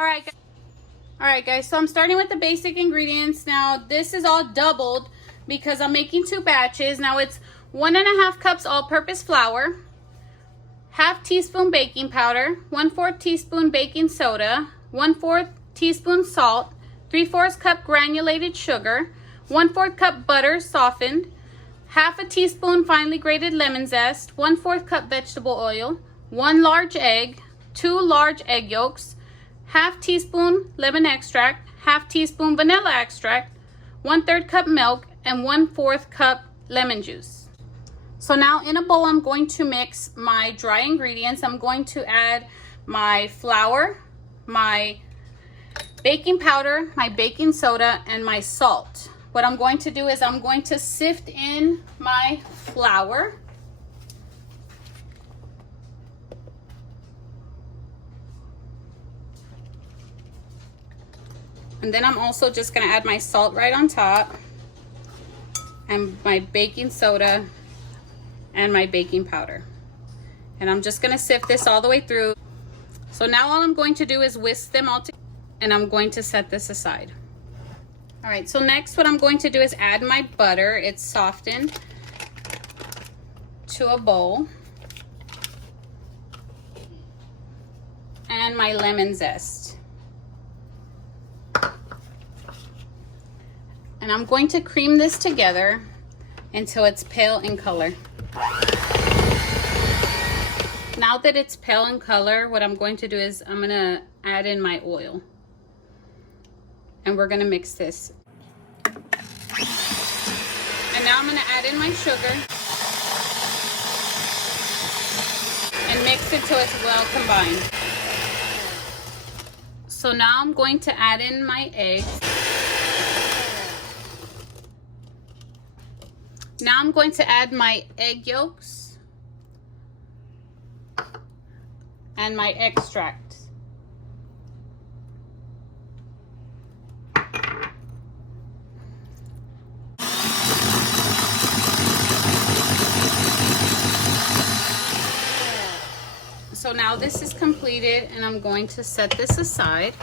All right, guys, so I'm starting with the basic ingredients. Now, this is all doubled because I'm making 2 batches. Now, it's 1.5 cups all-purpose flour, half teaspoon baking powder, 1/4 teaspoon baking soda, 1/4 teaspoon salt, 3/4 cup granulated sugar, 1/4 cup butter softened, half a teaspoon finely grated lemon zest, 1/4 cup vegetable oil, 1 large egg, 2 large egg yolks, half teaspoon lemon extract, half teaspoon vanilla extract, 1/3 cup milk, and 1/4 cup lemon juice. So now in a bowl, I'm going to mix my dry ingredients. I'm going to add my flour, my baking powder, my baking soda, and my salt. What I'm going to do is I'm going to sift in my flour. And then I'm also just gonna add my salt right on top, and my baking soda and my baking powder. And I'm just gonna sift this all the way through. So now all I'm going to do is whisk them all together, and I'm going to set this aside. All right, so next what I'm going to do is add my butter. It's softened to a bowl. And my lemon zest. And I'm going to cream this together until it's pale in color. Now that it's pale in color, what I'm going to do is I'm gonna add in my oil. And we're gonna mix this. And now I'm gonna add in my sugar. And mix it till it's well combined. So now I'm going to add in my eggs. Now I'm going to add my egg yolks and my extract. So now this is completed, and I'm going to set this aside.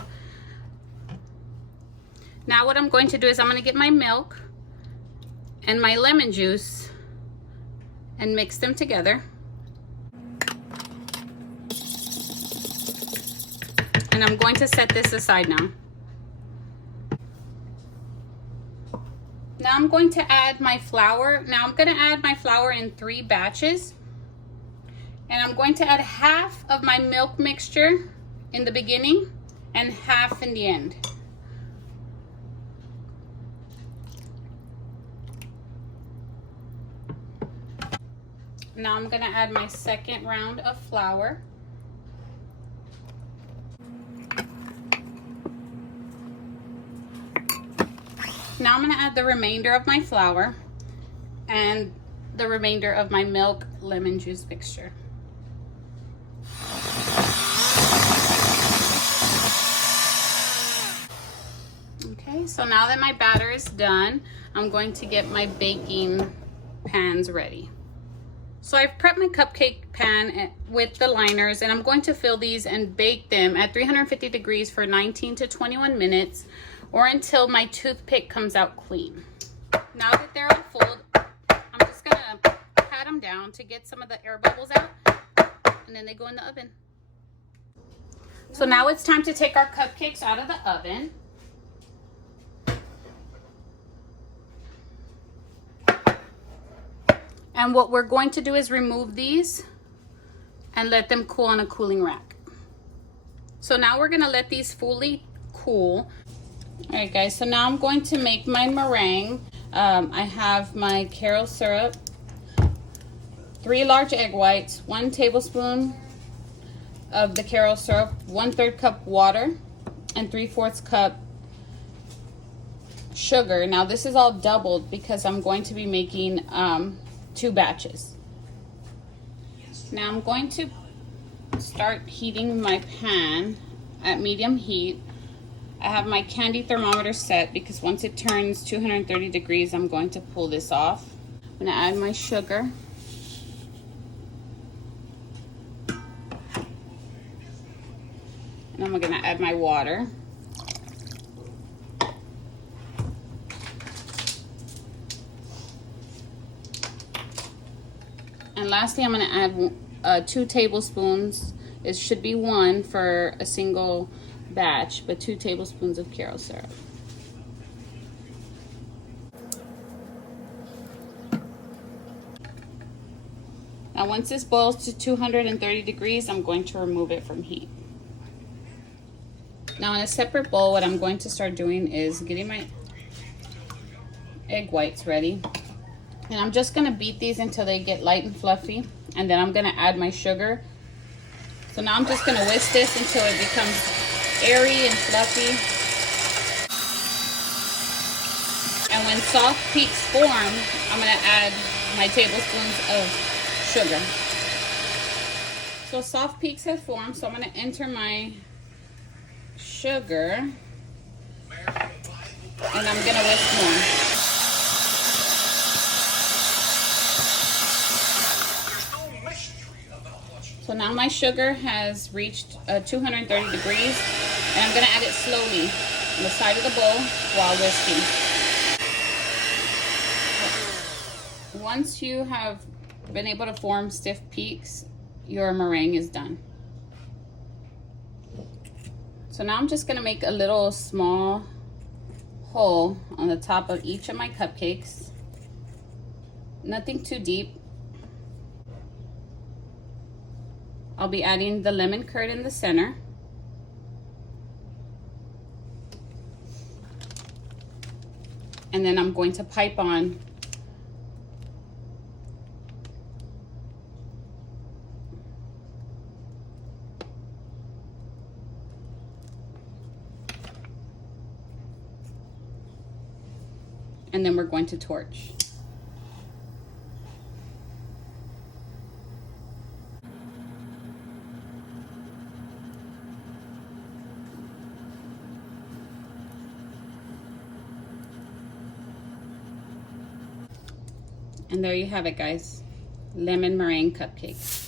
Now what I'm going to do is I'm going to get my milk and my lemon juice and mix them together. And I'm going to set this aside now. Now I'm going to add my flour. Now I'm going to add my flour in 3 batches. And I'm going to add half of my milk mixture in the beginning and half in the end. Now I'm gonna add my second round of flour. Now I'm gonna add the remainder of my flour and the remainder of my milk lemon juice mixture. Okay, so now that my batter is done, I'm going to get my baking pans ready. So I've prepped my cupcake pan with the liners, and I'm going to fill these and bake them at 350 degrees for 19 to 21 minutes or until my toothpick comes out clean. Now that they're all full, I'm just gonna pat them down to get some of the air bubbles out, and then they go in the oven. So now it's time to take our cupcakes out of the oven. And what we're going to do is remove these and let them cool on a cooling rack. So now we're gonna let these fully cool. All right, guys, so now I'm going to make my meringue. I have my caramel syrup, 3 large egg whites, 1 tablespoon of the caramel syrup, 1/3 cup water, and 3/4 cup sugar. Now this is all doubled because I'm going to be making 2 batches. Now I'm going to start heating my pan at medium heat. I have my candy thermometer set because once it turns 230 degrees, I'm going to pull this off. I'm gonna add my sugar. And I'm gonna add my water. And lastly, I'm gonna add 2 tablespoons. It should be 1 for a single batch, but 2 tablespoons of Karo syrup. Now once this boils to 230 degrees, I'm going to remove it from heat. Now in a separate bowl, what I'm going to start doing is getting my egg whites ready. And I'm just gonna beat these until they get light and fluffy. And then I'm gonna add my sugar. So now I'm just gonna whisk this until it becomes airy and fluffy. And when soft peaks form, I'm gonna add my tablespoons of sugar. So soft peaks have formed, so I'm gonna enter my sugar. And I'm gonna whisk more. So now my sugar has reached 230 degrees, and I'm gonna add it slowly on the side of the bowl while whisking. Once you have been able to form stiff peaks, your meringue is done. So now I'm just gonna make a little small hole on the top of each of my cupcakes. Nothing too deep. I'll be adding the lemon curd in the center. And then I'm going to pipe on and then we're going to torch. And there you have it, guys. Lemon meringue cupcakes.